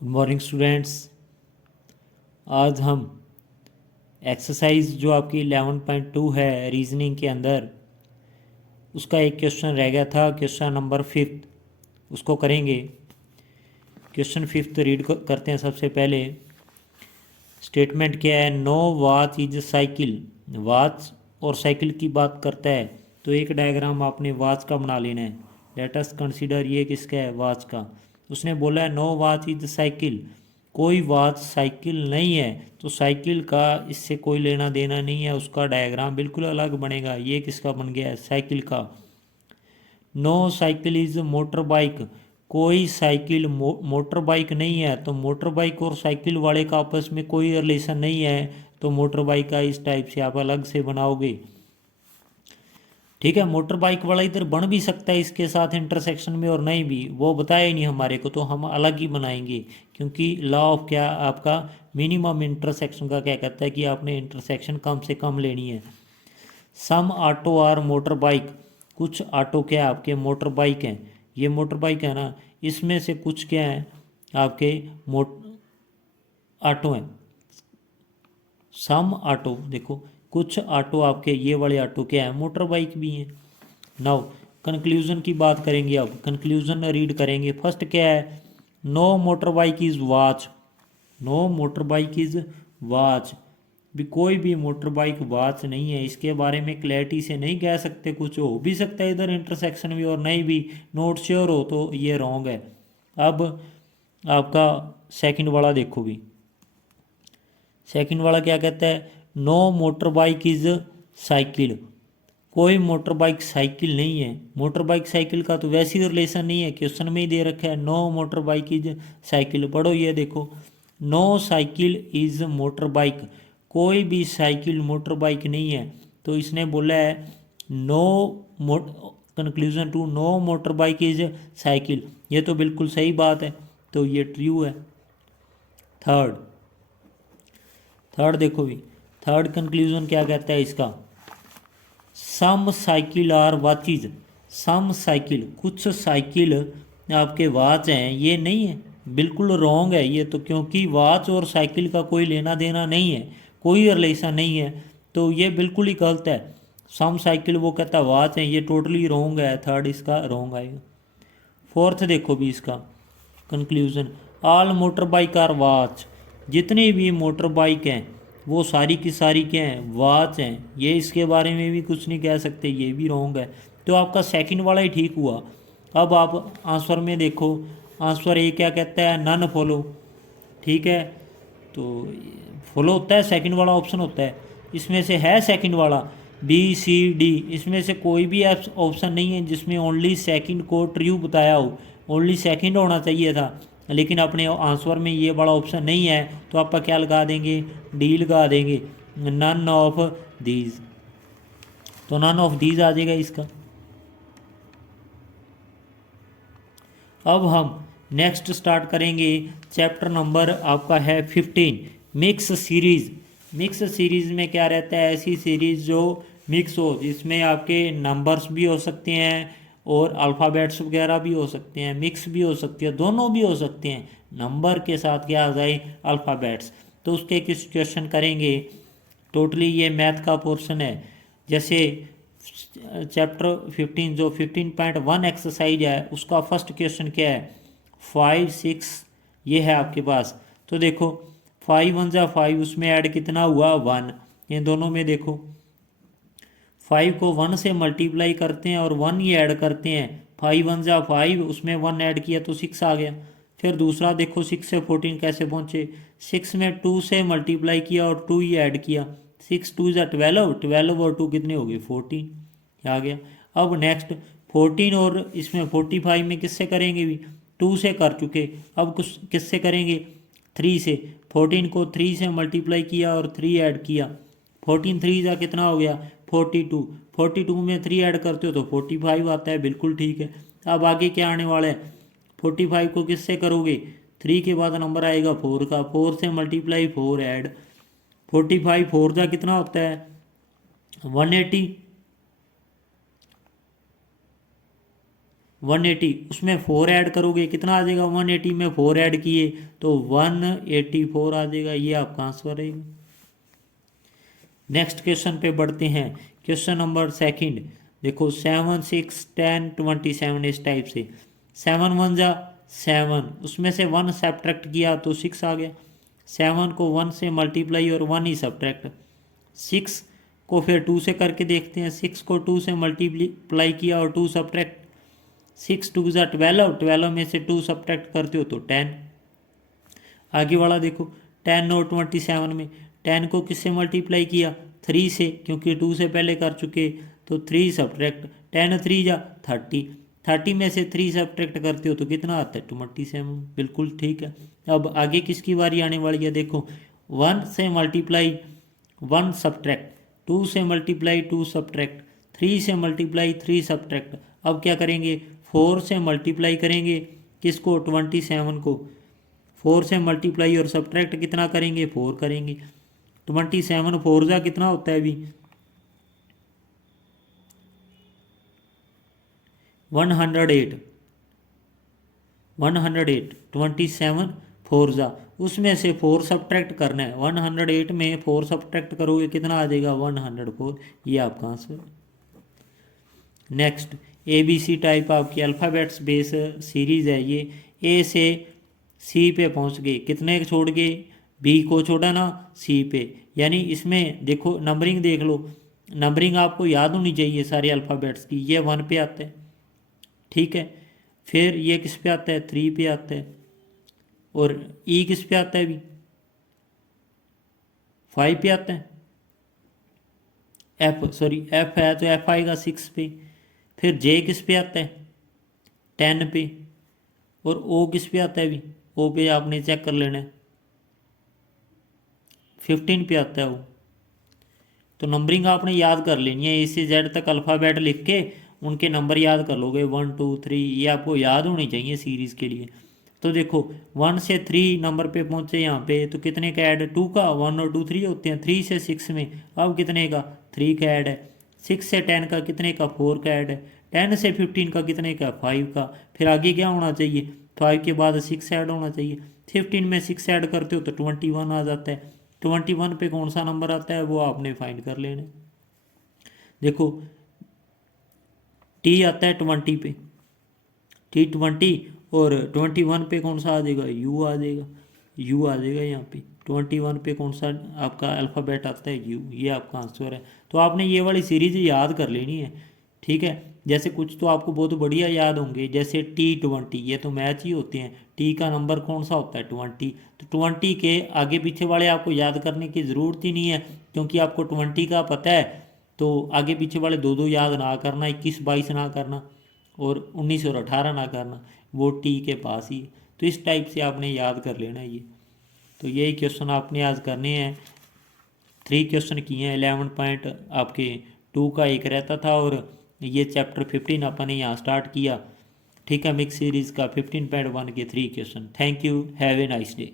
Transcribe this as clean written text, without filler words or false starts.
Good morning students. आज हम exercise जो आपकी 11.2 है रीजनिंग के अंदर, उसका एक क्वेश्चन रह गया था, क्वेश्चन नंबर 5, उसको करेंगे। क्वेश्चन 5 रीड करते हैं। सबसे पहले स्टेटमेंट क्या है? No watch is cycle. Watch और साइकिल की बात करता है, तो एक डायग्राम आपने वॉच का बना लेना है। लेट अस कंसीडर, ये किसका है? वॉच का। उसने बोला है नो वॉच इज साइकिल, कोई वॉच साइकिल नहीं है, तो साइकिल का इससे कोई लेना देना नहीं है, उसका डायग्राम बिल्कुल अलग बनेगा। ये किसका बन गया है? साइकिल का। No cycle is motor bike, कोई साइकिल मोटर बाइक नहीं है, तो मोटर बाइक और साइकिल वाले का आपस में कोई रिलेशन नहीं है, तो मोटर बाइक का इस टाइप से आप अलग से बनाओगे। ठीक है, मोटर बाइक वाला इधर बन भी सकता है इसके साथ इंटरसेक्शन में, और नहीं भी, वो बताया ही नहीं हमारे को, तो हम अलग ही बनाएंगे। क्योंकि लॉ ऑफ क्या आपका मिनिमम इंटरसेक्शन का क्या कहता है कि आपने इंटरसेक्शन कम से कम लेनी है। सम ऑटो आर मोटर बाइक, कुछ ऑटो क्या है आपके? मोटर बाइक हैं। ये मोटर बाइक है ना, इसमें से कुछ क्या है आपके? मोट ऑटो हैं। सम ऑटो, देखो कुछ ऑटो आपके ये वाले ऑटो क्या है? मोटर बाइक भी हैं। नाउ कंक्लूजन की बात करेंगे। अब कंक्लूजन रीड करेंगे। फर्स्ट क्या है? No motor bike is watch. No motor bike is watch, भी कोई भी मोटर बाइक वॉच नहीं है। इसके बारे में क्लैरिटी से नहीं कह सकते, कुछ हो भी सकता है इधर इंटरसेक्शन भी, और नहीं भी, नोट श्योर हो तो ये रॉन्ग है। अब आपका सेकंड वाला देखो भी, सेकंड वाला क्या कहता है? No motor bike is cycle, कोई मोटर बाइक साइकिल नहीं है। मोटर बाइक साइकिल का तो वैसे ही रिलेशन नहीं है, क्वेश्चन में ही दे रखा है no motor bike is cycle. पढ़ो ये देखो, no cycle is motor bike, कोई भी साइकिल मोटर बाइक नहीं है, तो इसने बोला है नो मोट conclusion two no motor bike is cycle. ये तो बिल्कुल सही बात है, तो ये ट्रू है। थर्ड, थर्ड देखो भी, थर्ड कंक्लूजन क्या कहता है इसका? Some cycle are watches, some cycle, कुछ साइकिल आपके वॉच हैं, ये नहीं है, बिल्कुल रॉन्ग है ये तो, क्योंकि वॉच और साइकिल का कोई लेना देना नहीं है, कोई रिलेशन नहीं है, तो ये बिल्कुल ही गलत है। सम साइकिल वो कहता है वॉच है, ये टोटली रॉन्ग है। थर्ड इसका रॉन्ग आएगा। फोर्थ देखो भी इसका conclusion, all motor bike are watch, जितनी भी मोटर बाइक हैं वो सारी की सारी क्या हैं? वॉच हैं। ये इसके बारे में भी कुछ नहीं कह सकते, ये भी रॉन्ग है। तो आपका सेकंड वाला ही ठीक हुआ। अब आप आंसर में देखो, आंसर ए क्या कहता है? None follow. ठीक है, तो फॉलो होता है, सेकंड वाला ऑप्शन होता है। इसमें से है सेकंड वाला बी सी डी, इसमें से कोई भी ऑप्शन नहीं है जिसमें ओनली सेकंड को ट्रू बताया हो। ओनली सेकंड होना चाहिए था, लेकिन अपने आंसर में ये वाला ऑप्शन नहीं है, तो आप क्या लगा देंगे? डी लगा देंगे, नन ऑफ दीज। तो नन ऑफ दीज आ जाएगा इसका। अब हम नेक्स्ट स्टार्ट करेंगे। चैप्टर नंबर आपका है 15, मिक्स सीरीज। मिक्स सीरीज में क्या रहता है? ऐसी सीरीज जो मिक्स हो, जिसमें आपके नंबर्स भी हो सकते हैं और अल्फ़ाबेट्स वगैरह भी हो सकते हैं, मिक्स भी हो सकती है, दोनों भी हो सकते हैं। नंबर के साथ क्या आ जाए? अल्फ़ाबेट्स। तो उसके किस क्वेश्चन करेंगे? टोटली ये मैथ का पोर्शन है। जैसे चैप्टर 15 जो 15.1 एक्सरसाइज है, उसका फर्स्ट क्वेश्चन क्या है? 5 6 ये है आपके पास। तो देखो 5 1 जा 5, उसमें ऐड कितना हुआ? 1। ये दोनों में देखो 5 को 1 से मल्टीप्लाई करते हैं और 1 ही ऐड करते हैं। 5 1 जा 5, उसमें 1 ऐड किया तो 6 आ गया। फिर दूसरा देखो 6 से 14 कैसे पहुंचे? 6 में 2 से मल्टीप्लाई किया और 2 ही ऐड किया। 6 2 जा 12, 12 और 2 कितने हो गए? 14 आ गया। अब नेक्स्ट 14 और इसमें 45 में किससे करेंगे? भी 2 से कर चुके, अब कुछ किससे करेंगे? 3 से। 14 को 3 से मल्टीप्लाई किया और 3 ऐड किया। 14 3 जा कितना हो गया? 42। 42 में 3 ऐड करते हो तो 45 आता है, बिल्कुल ठीक है। अब आगे क्या आने वाला है? 45 को किससे करोगे? 3 के बाद नंबर आएगा 4 का, 4 से मल्टीप्लाई 4 ऐड। 45 4 जा कितना होता है? 180। 180, उसमें 4 ऐड करोगे कितना आ जाएगा, 180 में 4 ऐड किए तो 184 आ जाएगा, ये आपका आंसर रहेगा। नेक्स्ट क्वेश्चन पे बढ़ते हैं। क्वेश्चन नंबर सेकंड देखो, 7 6 10 27 इस टाइप से। 7 1 जा 7, उसमें से 1 सब्ट्रैक्ट किया तो 6 आ गया। 7 को 1 से मल्टीप्लाई और 1 ही सब्ट्रैक्ट। 6 को फिर 2 से करके देखते हैं। 6 को 2 से मल्टीप्लाई किया और 2 सब्ट्रैक्ट। 6 2 जा 12, 12 में से 2 सब्ट्रैक्ट करते हो तो 10। आगे वाला देखो, 10 और 27 में 10 को किससे मल्टीप्लाई किया, 3 से, क्योंकि 2 से पहले कर चुके तो 3 सब्ट्रैक्ट। 10 3 जा 30, 30 में से 3 सब्ट्रैक्ट करते हो तो कितना आता है, 27। बिल्कुल ठीक है। अब आगे किसकी बारी आने वाली है, देखो 1 से मल्टीप्लाई 1 सब्ट्रैक्ट, 2 से मल्टीप्लाई 2 सब्ट्रैक्ट, 3 से मल्टीप्लाई 3 सब्ट्रैक्ट। अब क्या करेंगे, 4 से मल्टीप्लाई करेंगे किसको, 27 को। 4 से मल्टीप्लाई और सब्ट्रैक्ट कितना करेंगे, 4 करेंगे। 27 4 जा कितना होता है अभी, 108। 108 27 4 जा, उसमें से 4 सब्ट्रैक्ट करना है। 108 में 4 सब्ट्रैक्ट करोगे कितना आ जाएगा, 104। ये आपका आंसर। नेक्स्ट, ABC टाइप आपकी अल्फ़ाबेट्स बेस सीरीज़ है ये। ए से सी पे पहुंच गए, कितने छोड़ गए, बी को छोड़ा ना, सी पे। यानी इसमें देखो नंबरिंग देख लो, नंबरिंग आपको याद होनी चाहिए सारे अल्फ़ाबेट्स की। ये 1 पे आता है, ठीक है। फिर ये किस पे आता है, 3 पे आता है। और ई किस पे आता है अभी, 5 पे आता है। एफ है तो एफ आएगा 6 पे। फिर जे किस पे आता है, 10 पे। और ओ किस पे आता है अभी, ओ पे आपने चेक कर लेना है, 15 पे आता है वो। तो नंबरिंग आपने याद कर लेनी है, ए से जेड तक अल्फ़ाबेट लिख के उनके नंबर याद कर लोगे, 1 2 3, ये आपको याद होनी चाहिए सीरीज़ के लिए। तो देखो 1 से 3 नंबर पे पहुँचे यहाँ पे, तो कितने का ऐड, 2 का, 1 और 2 3 होते हैं। 3 से 6 में अब कितने का, 3 का ऐड है। 6 से 10 का कितने का, 4 का ऐड है। 10 से 15 का कितने का, 5 का। फिर आगे क्या होना चाहिए, 5 के बाद 6 ऐड होना चाहिए। 15 में 6 ऐड करते हो तो 21 आ जाता है। 21 पे कौन सा नंबर आता है वो आपने फाइंड कर लेना। देखो टी आता है 20 पे, टी 20, और 21 पे कौन सा आ जाएगा, यू आ जाएगा। यू आ जाएगा यहाँ पे। 21 पे कौन सा आपका अल्फ़ाबेट आता है, यू। ये आपका आंसर है। तो आपने ये वाली सीरीज याद कर लेनी है, ठीक है। जैसे कुछ तो आपको बहुत बढ़िया याद होंगे, जैसे T20, ये तो मैच ही होते हैं। टी का नंबर कौन सा होता है, 20। तो 20 के आगे पीछे वाले आपको याद करने की ज़रूरत ही नहीं है, क्योंकि आपको 20 का पता है। तो आगे पीछे वाले दो दो याद ना करना, 21 22 ना करना, और 19 और 18 ना करना, वो टी के पास ही। तो इस टाइप से आपने याद कर लेना ये। तो यही क्वेश्चन आपने आज करने हैं। 3 क्वेश्चन किए हैं। 11 पॉइंट आपके 2 का एक रहता था, और ये चैप्टर 15 अपन ने यहाँ स्टार्ट किया, ठीक है। मिक्स सीरीज़ का 15.1 के 3 question. Thank you, have a nice day.